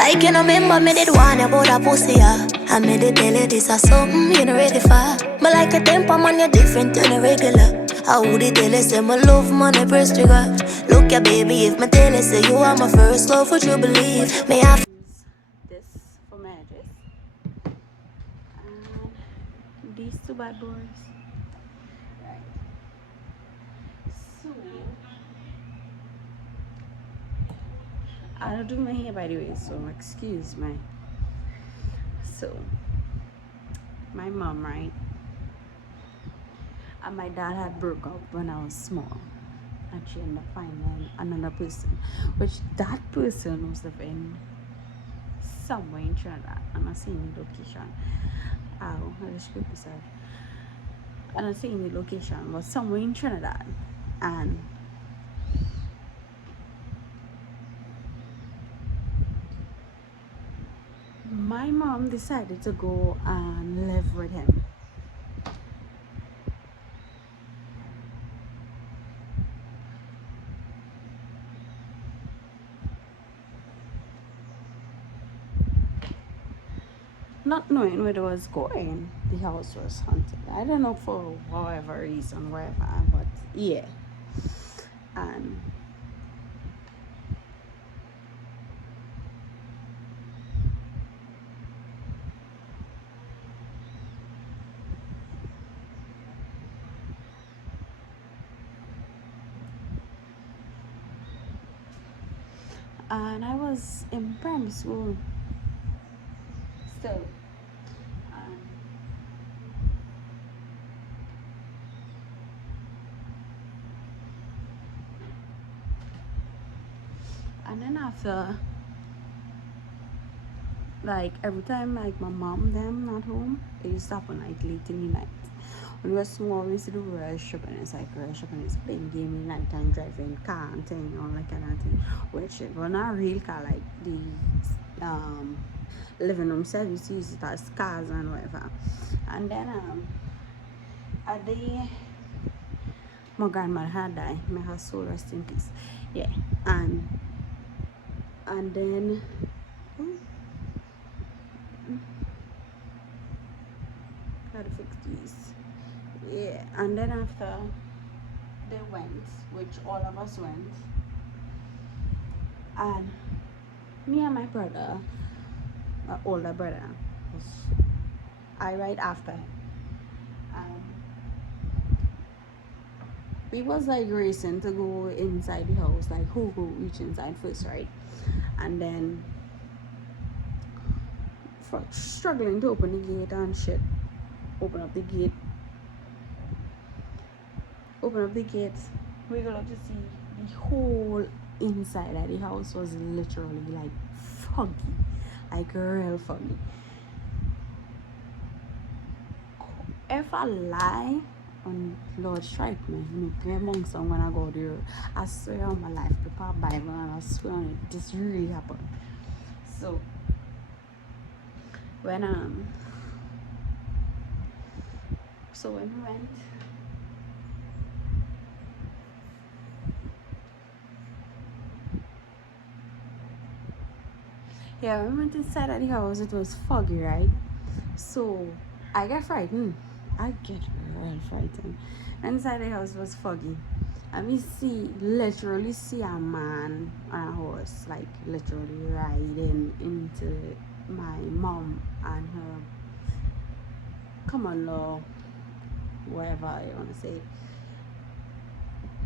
Like you know, remember me did one about a pussy, yeah. I made it tell you this is something you know ready for. But like a temper man, you're different than a regular. I would it tell you say my love money press trigger. Look ya baby, if me tell you say you are my first love, would you believe me? I this for my address. And these two bad boys. Right. So I don't do my hair by the way, so excuse me. So my mom, right? And my dad had broke up when I was small. And she ended up finding another person. Which that person was living somewhere in Trinidad. I'm not saying the location. Oh, I just quickly said. I'm not saying the location, but somewhere in Trinidad. And my mom decided to go and live with him. Not knowing where it was going, the house was haunted. I don't know for whatever reason, wherever, but yeah. And I was in primary school still. And then after, like every time like my mom them not home, it used to happen like late in the night. When we were small, we used to do rush shopping. It's like rush shopping is playing game in night time, driving car and thing, all that kind of thing. Which it was not real car, like the living room set. We used to use it as cars and whatever. And then a day my grandmother had died. May her soul rest in peace. Yeah. And then how to fix these. Yeah, and then after they went, which all of us went, and me and my brother, my older brother, was I right after him, and we was like racing to go inside the house, like who go reach inside first, right? And then for struggling to open the gate and shit, open up the gate, we got up to see the whole inside of the house was literally like foggy, like real foggy. If I lie, on Lord strike me, me amongst them when I go there. I swear on my life, prepare Bible, and I swear on it, this really happened. So when when we went, yeah, we went inside of the house. It was foggy, right? So I get frightened. I get real frightened. Inside the house was foggy. And we literally see a man on a horse, like literally riding into my mom and her common law, whatever you want to say,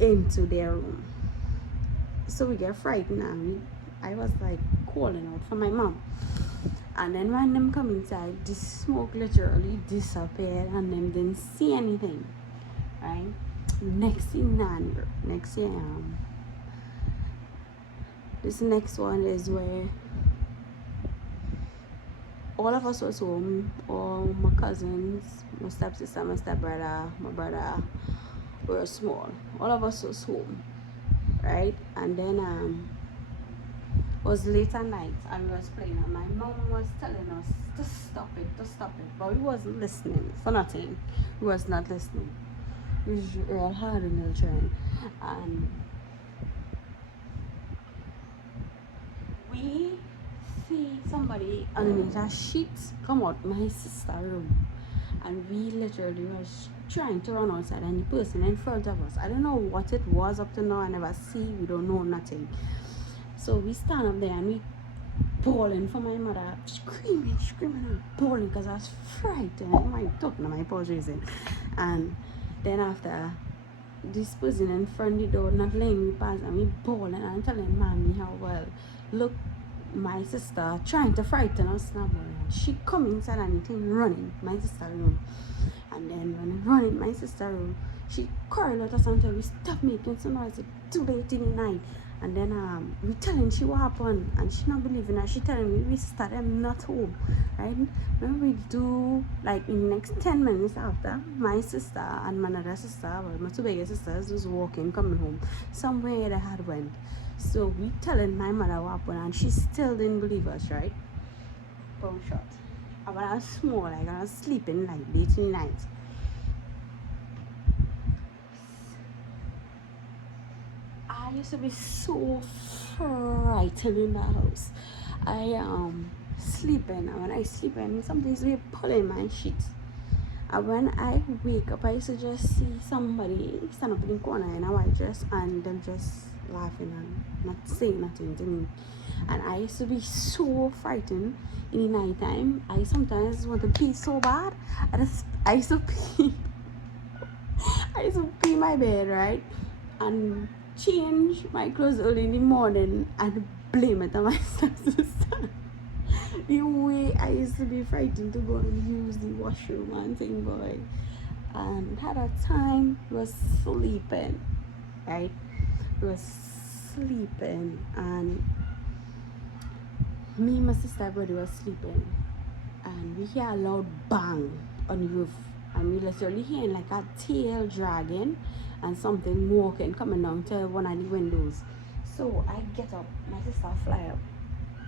into their room. So we get frightened and I was like calling out for my mom. And then when them come inside, the smoke literally disappeared and them didn't see anything. Right? Next thing, this next one is where all of us was home. All my cousins, my stepsister, my stepbrother, my brother were small. All of us was home, right? And then it was late at night and we was playing and my mom was telling us to stop it, but we wasn't listening for nothing. We was not listening. We was real hard in the train, and we see somebody underneath a sheet come out my sister room, and we literally was trying to run outside, and the person in front of us, I don't know what it was up to now, I never see, we don't know nothing. So we stand up there and we bawling for my mother, screaming and bawling because I was frightened. My talking to my paws raising. And then after, this person in front of the door not letting me pass, and me bawling and telling mommy how, well, look, my sister trying to frighten us now. She come inside and thing running my sister room, and then when running my sister room, she called at us and tell we stop making some noise, it's too late in the night. And then we telling she what happened, and she not believing her. She telling me we sister them not home, right? When we do, like in the next 10 minutes after, my sister and my other sister, well, my two biggest sisters, was walking coming home somewhere they had went. So we telling my mother what happened, and she still didn't believe us, right? Boom shot. I was small, like I was sleeping like late in the night. I used to be so frightened in the house. I sleeping, and when I sleeping, something used to be pulling my sheets. And when I wake up, I used to just see somebody stand up in the corner in a white dress, and them just laughing and not saying nothing to me. And I used to be so frightened in the night time. I sometimes want to pee so bad. I used to pee. I used to pee my bed, right? And change my clothes early in the morning and blame it on my stepsister. The way I used to be frightened to go and use the washroom and thing, boy. And at that time, we was sleeping, right? We was sleeping, and me and my sister brother was sleeping, and we hear a loud bang on the roof, and we literally hearing like a tail dragging and something walking coming down to one of the windows. So I get up, my sister fly up,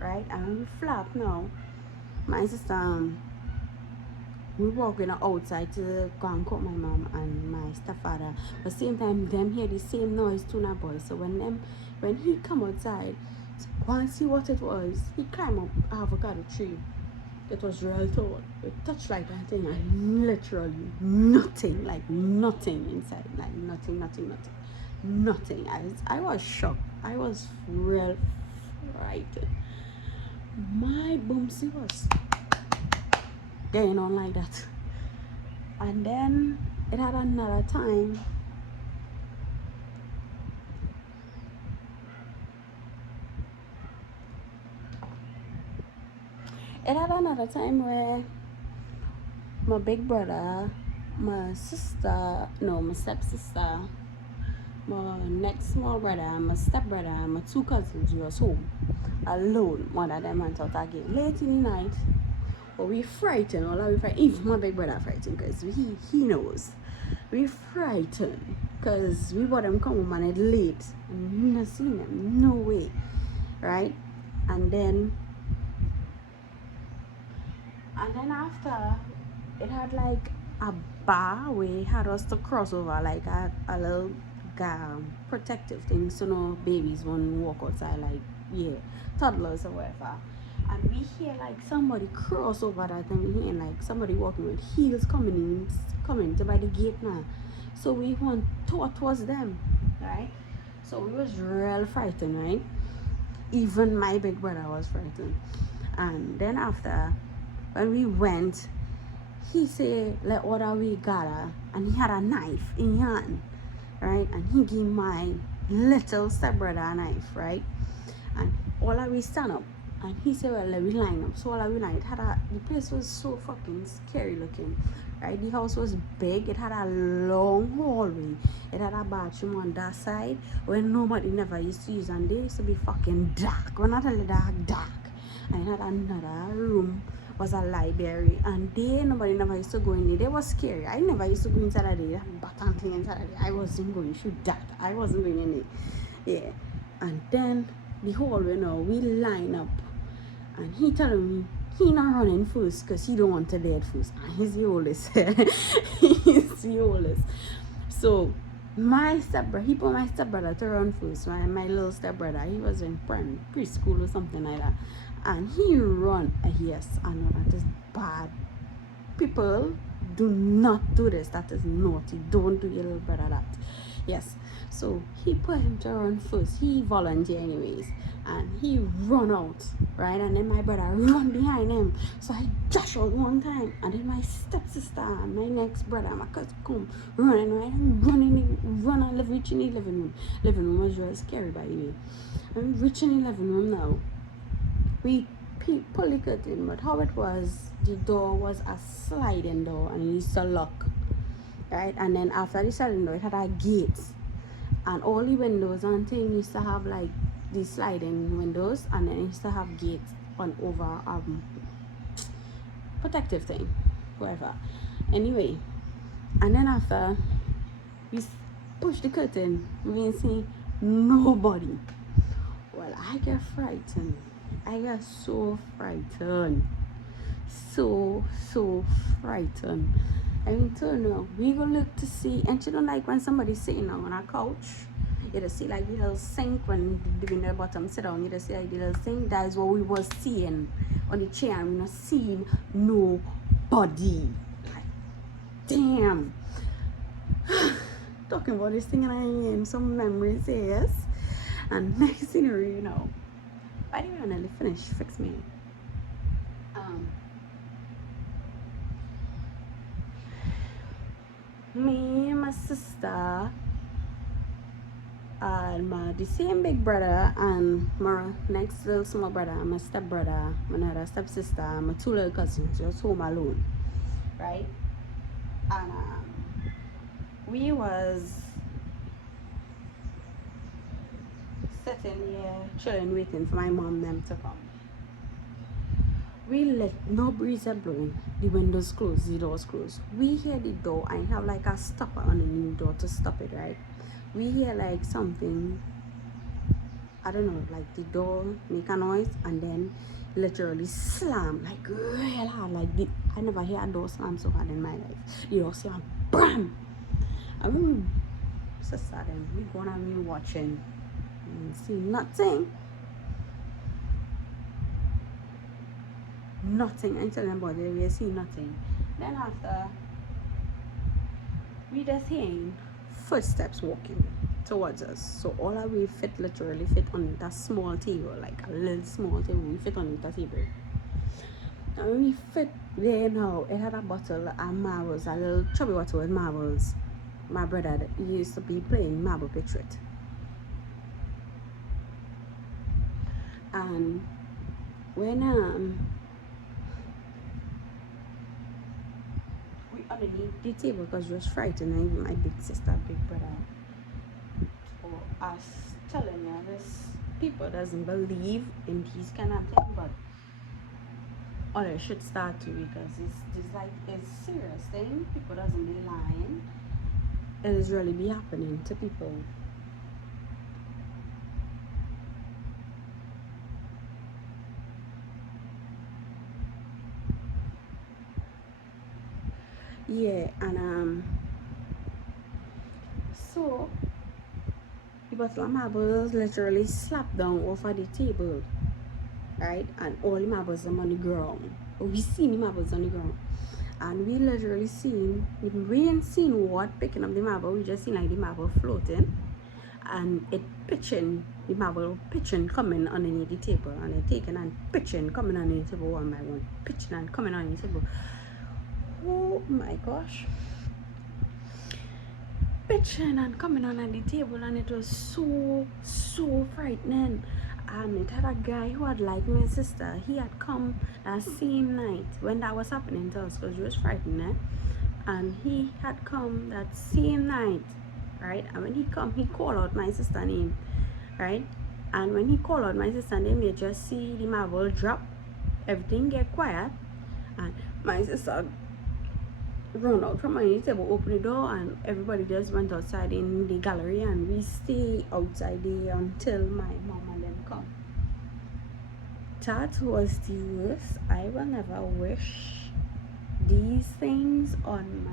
right? And when we fly up now, my sister, we walking outside to go and cut my mom and my stepfather. But same time, them hear the same noise too now, boy. So when he come outside, go and see what it was, he climb up avocado tree. It was real tall. It touched like that thing, and literally nothing, like nothing inside, like nothing. I was shocked. I was real frightened. My boomsy was going on like that. And then it had another time. It had another time where my big brother, my stepsister, my next small brother, and my stepbrother, and my two cousins was home alone. One of them went out again late in the night. But we frightened, even my big brother frightened, because he knows. We frightened because we bought them come home and it's late and we not seen them, no way, right? And then after, it had like a bar where it had us to cross over, like a little protective thing, so no babies won't walk outside, like toddlers or whatever. And we hear like somebody cross over that, and we hear like somebody walking with heels coming to by the gate now. So we thought was them, right? So we was real frightened, right? Even my big brother was frightened. And then after, when we went, he said, like, what are we gather? And he had a knife in his hand, right? And he gave my little stepbrother a knife, right? And all of we stand up, and he said, well, let me line up. So all of we line, the place was so fucking scary looking, right? The house was big. It had a long hallway. It had a bathroom on that side where nobody never used to use, and they used to be fucking dark. Well, not only dark. And it had another room, was a library, and nobody never used to go in there. They was scary. I never used to go inside of there. Button thing inside of there. I wasn't going to that. I wasn't going in there. Yeah. And then the hallway now, we line up, and he telling me he not running first because he don't want to dead first. And he's the oldest. He's the oldest. So my stepbrother, he put my stepbrother to run first. My little stepbrother, he was in preschool or something like that. and he run. Yes, I know that is bad. People, do not do this. That is naughty. Don't do your little brother that. Yes, so he put him to run first. He volunteered anyways, and he run out, right? And then my brother run behind him. So I dash out one time, and then my stepsister and my next brother, my cousin, come running, right? And run and reaching the living room. Living room was really scary, by the way. I'm reaching the living room now. We pull the curtain, but how it was, the door was a sliding door and it used to lock, right? And then after the sliding door, it had a gate, and all the windows and things used to have like the sliding windows, and then it used to have gates on over protective thing, whatever. Anyway, and then after we push the curtain, we didn't see nobody. Well, I get frightened. I got so frightened. So frightened. I mean, turn around. We go look to see, and you don't like when somebody's sitting on a couch. You just see like the little sink when the bottom sit down. You just see like the little sink. That is what we was seeing on the chair. And we not seeing nobody. Like, damn. Talking about this thing, and I am some memories, yes. And next thing you know, by the way, I nearly finished. Fix me. Me and my sister and the same big brother and my next little small brother and my step brother, my another stepsister, and my 2 little cousins just home alone, right? And we was sitting here chilling, waiting for my mom them to come. We let no breeze are blowing. The windows closed, the doors closed. We hear the door and have like a stopper on the new door to stop it, right? We hear like something, I don't know, like the door make a noise and then literally slam, like real hard. Like I never hear a door slam so hard in my life. The door slam, BAM! And we sister them, we going and we watching and see nothing. Nothing. I'm telling about it, we see nothing. Then after, we just hearing footsteps walking towards us. So all our we literally fit on that small table, like a little small table. We fit on that table. And when we fit there now, it had a bottle of marbles, a little chubby bottle with marbles. My brother used to be playing marble pitch with. And when we underneath the table because we was frightened, and even my big sister, big brother, for us telling you this, people doesn't believe in these kind of things, but all it should start to, because it's like it's serious thing. People doesn't be lying. It is really be happening to people. Yeah, and so the bottle of marbles literally slapped down over the table, right? And all the marbles are on the ground. We seen the marbles on the ground, and we literally seen, we ain't seen what picking up the marble. We just seen like the marble floating, and it pitching, the marble pitching, coming underneath the table, and it taking and pitching, coming underneath the table one by one, pitching and coming underneath the table. Oh my gosh, pitching and coming on the table, and it was so frightening. And it had a guy who had liked my sister. He had come that same night when that was happening to us, because we was frightened, eh? And he had come that same night, right? And when he come, he called out my sister's name, right? And when he called out my sister's name, you just see the marble drop, everything get quiet, and my sister run out from my table, open the door, and everybody just went outside in the gallery, and we stay outside there until my mom and them come. That was the worst. I will never wish these things on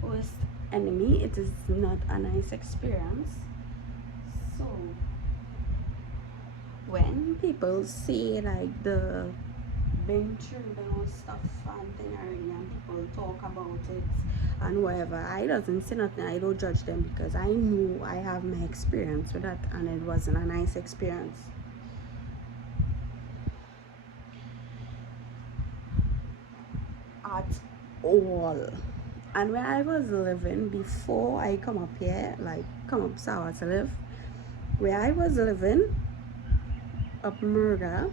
my worst enemy. It is not a nice experience. So when people say like the been through those stuff and thing already and people talk about it and whatever, I doesn't say nothing. I don't judge them because I know I have my experience with that and it wasn't a nice experience. At all. And where I was living before I come up here, like come up Sawa to live, where I was living up Murga,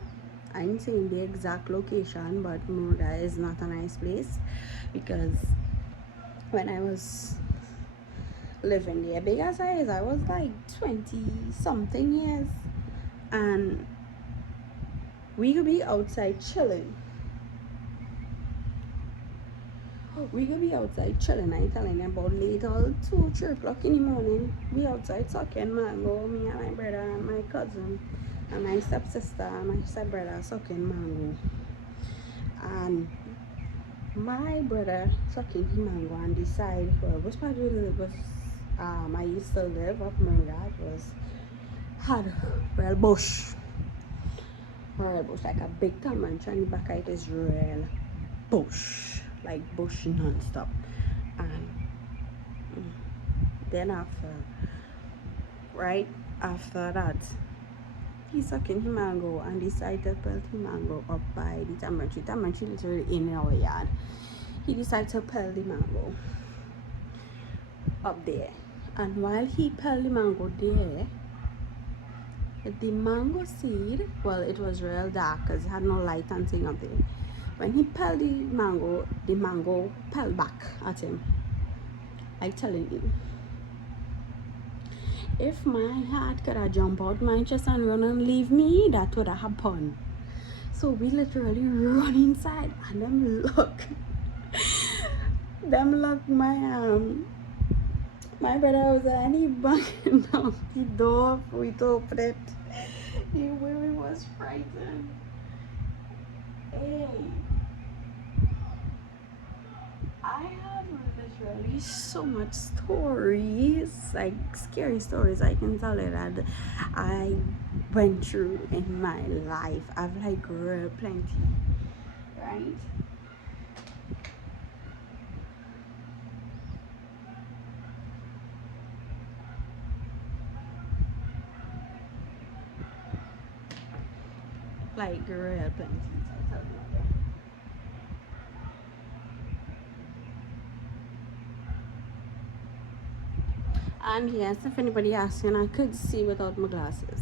I'm saying the exact location, but Murga is not a nice place because when I was living there, big as I was like 20 something years, and we could be outside chilling. We could be outside chilling, I telling them about late all 2-3 o'clock in the morning. We outside sucking mango, me and my brother and my cousin and my stepsister and my stepbrother sucking mango. And my brother sucking the mango and decide, well, which part of it was I used to live up Murga. It was had real bush, like a big tamanch, and the back it is real bush, like bush non-stop. And then right after that, he sucking him mango and decided to pelt him mango up by the tamanch literally in our yard. He decided to peel the mango up there, and while he peeled the mango there, the mango seed, well, it was real dark because it had no light and thing up there. When he peeled the mango peeled back at him. I telling you, if my heart could have jumped out my chest and run and leave me, that would have happened. So we literally run inside and them look my brother was and he banging down the door for it to open it. He really was frightened. Hey, I have literally so much stories, like scary stories I can tell you that I went through in my life. I've like real plenty, right? Like real plenty, I tell you. And yes, if anybody asking, I could see without my glasses.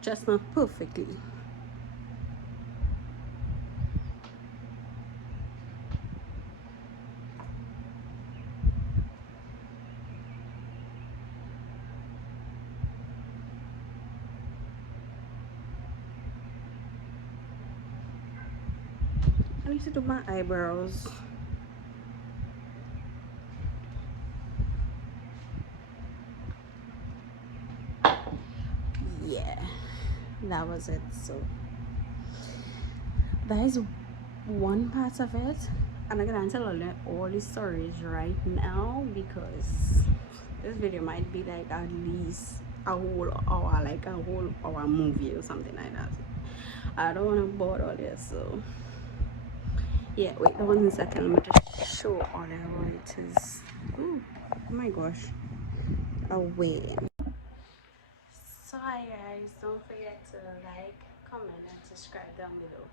Just not perfectly. I need to do my eyebrows. Yeah, that was it. So that is one part of it, and I'm gonna tell all the stories right now because this video might be like at least a whole hour, like a whole hour movie or something like that. I don't want to bore all this, so yeah, wait 1 second, let me just show all how it is. Oh my gosh, away. So hi guys, don't forget to like, comment and subscribe down below.